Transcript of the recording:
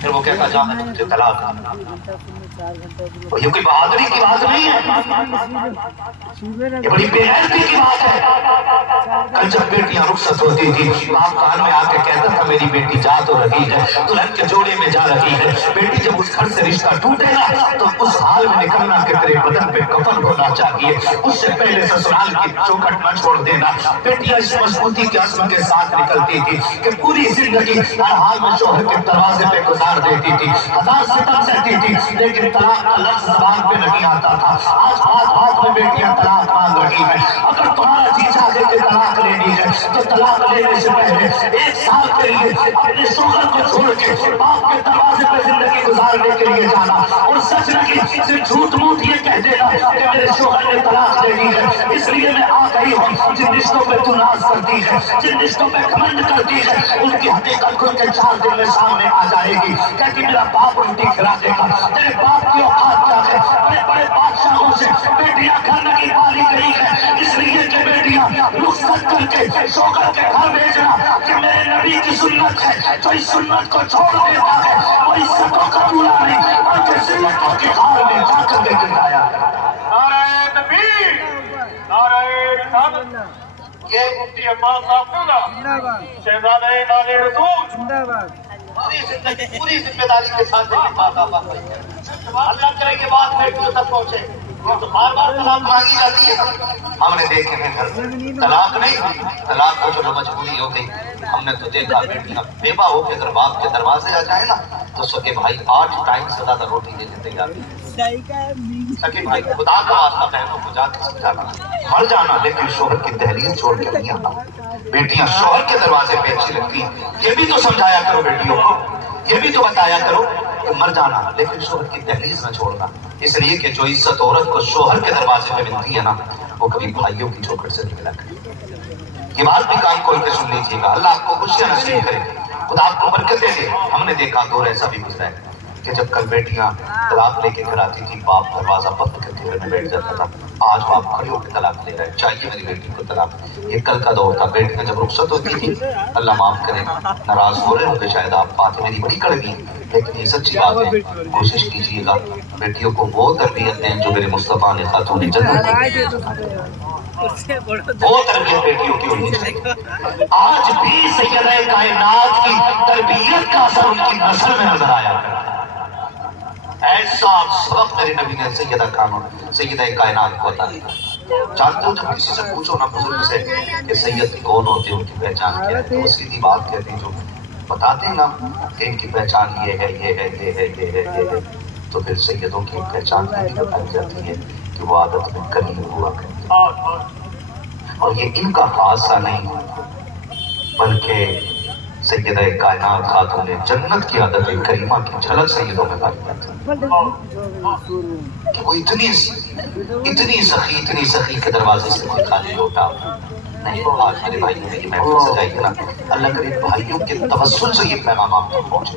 پھر وہ کہتا جا مجھے طلاق۔ یہ کوئی بہادری کی بات نہیں ہے، یہ بڑی بے عزتی کی بات ہے۔ کل جب بیٹیاں رخصت ہوتی تھی، باپ کان میں آ کے کہتا تھا میری بیٹی جا تو رہی ہے، دلہن کے جوڑے میں جا رہی ہے۔ بیٹی جب اس گھر سے رشتہ ٹوٹے گا تو اس حال میں نکلنا کہ تیرے بدن پہ کفن ہونا چاہیے، اس سے پہلے سسرال کی چوکھٹ نہ چھوڑ دینا۔ بیٹیاں اس مضبوطی کی عزم کے ساتھ نکلتی تھی کہ پوری زندگی ہر حال میں شوہر کے دروازے پہ گزار دیتی تھی، ہزار ستم سہتی تھی، لیکن طلاق کا لفظ زبان پہ نہیں آتا تھا۔ آج بات بات میں بیٹیاں طلاق مانگ رہی ہیں۔ اگر تمہارا جی چاہے کہ طلاق لینی ہے تو طلاق لینے سے پہلے 1 سال کے لیے اپنے شوہر کو چھوڑ کے باپ کے دروازے پہ زندگی گزارنے کے لیے جانا، اور سچ نہیں صرف جھوٹ موٹ یہ کہہ دینا کہ میرے شوہر نے طلاق لینی ہے اس لیے میں آ گئی ہوں۔ جن رشتوں پہ تو ناز کرتی ہے، جن رشتوں پہ گھمنڈ کرتی ہے، ان کی حقیقت کھل کے 4 دن میں سامنے آ جائے گی۔ کہتی میرا باپ الٹی کھلا دے گا، تیرے باپ کی اوقات کیا ہے؟ بڑے بڑے بادشاہوں سے بیٹیاں گھر نہیں پالی گئی ہے، اس لیے کہ بیٹیاں رخصت کر کے شوہر کے گھر بھیجنا کہ میرے نبی کی سنت ہے، جو اس سنت کو چھوڑ دیتا ہے وہ عزتوں کا دولہا نہیں بلکہ ذلتوں کی خار میں جا کر کے گرایا۔ نعرہ تکبیر، نعرہ رسالت۔ یہ مفتی عباس صاحب کا شہزادہ نال رسول پوری ذمہ داری کے ساتھ اللہ کرے کہ بات بیٹیوں تک پہنچے، تو بار بار طلاق مانگی جاتی ہے۔ ہم نے دیکھے ہیں گھر طلاق نہیں، طلاق کو جو مجبوری ہو گئی۔ ہم نے تو دیکھا بیٹیاں بیوہ ہو کے اگر باپ کے دروازے آ جائے نا تو سکے بھائی 8 ٹائم سے زیادہ روٹی دینے تیار ہیں۔ سکے بھائی خدا کا واسطہ بہنوں کو جا کے سمجھانا، مر جانا لیکن شوہر کی دہلیز چھوڑ کے نہیں آنا۔ بیٹیاں شوہر کے دروازے پہ اچھی لگتی ہیں، یہ بھی تو سمجھایا کرو بیٹیوں کو، یہ بھی تو بتایا کرو کہ مر جانا لیکن شوہر کی دہلیز نہ چھوڑنا، اس لیے کہ جو عزت عورت کو شوہر کے دروازے پہ ملتی ہے نا وہ کبھی بھائیوں کی چوکھٹ سے نہیں ملا کرتی۔ یہ بات بھی کان کھول کے سن لیجیے گا، اللہ آپ کو خوشیاں نصیب کرے، خدا آپ کو برکتیں دے۔ ہم نے دیکھا دور ایسا بھی گزرا ہے کہ جب کل بیٹیاں طلاق لے کے گھر آتی تھی باپ دروازہ بند کر کے گھر میں بیٹھ جاتا تھا۔ آج باپ کھڑے ہو کے طلاق لے رہے ہیں، چاہیے میری بیٹی کو طلاق۔ یہ کل کا دور تھا، بیٹیاں جب رخصت ہوتی تھی اللہ معاف کرے ناراض ہو رہے ہوتے شاید آپ، باتیں میری بڑی کڑوی ہیں لیکن یہ سچی بات ہے۔ کوشش کیجیے گا بیٹیوں کو وہ تربیت دیں جو میرے مصطفیٰ نے خاتون جنت دی، وہ تربیت بیٹیوں کی ہونی چاہیے۔ آج بھی سیدہ کائنات کی تربیت کا اثر ان کی نسل میں نظر آیا کرتا ہے۔ ایسا سبق میرے نبی نے سیدہ کائنات کو عطا کیا۔ جانتے ہو جب کسی سے پوچھو نا بزرگ سے کہ سید کون ہوتے ان کی پہچان کیا ہے تو وہ سیدھی بات کہتے ہیں جو بتاتے نا کہ ان کی پہچان یہ ہے یہ ہے یہ ہے یہ ہے یہ ہے، تو پھر سیدوں کی پہچان بھی بتائی جاتی ہے کہ وہ عادت میں کریم ہوا کرتے ہیں۔ اور یہ ان کا خاصہ نہیں بلکہ سیدہ کائنات خاتون جنت کی عادت کریمہ کی جھلک سیدوں میں پائی جاتی ہے کہ وہ اتنی سخی کے دروازے سے کوئی خالی لوٹا نہیں۔ وہ آج میرے بھائیوں نے یہ محفل سجائی ہے نا، اللہ کرے بھائیوں کے توسل سے یہ پیغام آپ تک پہنچے۔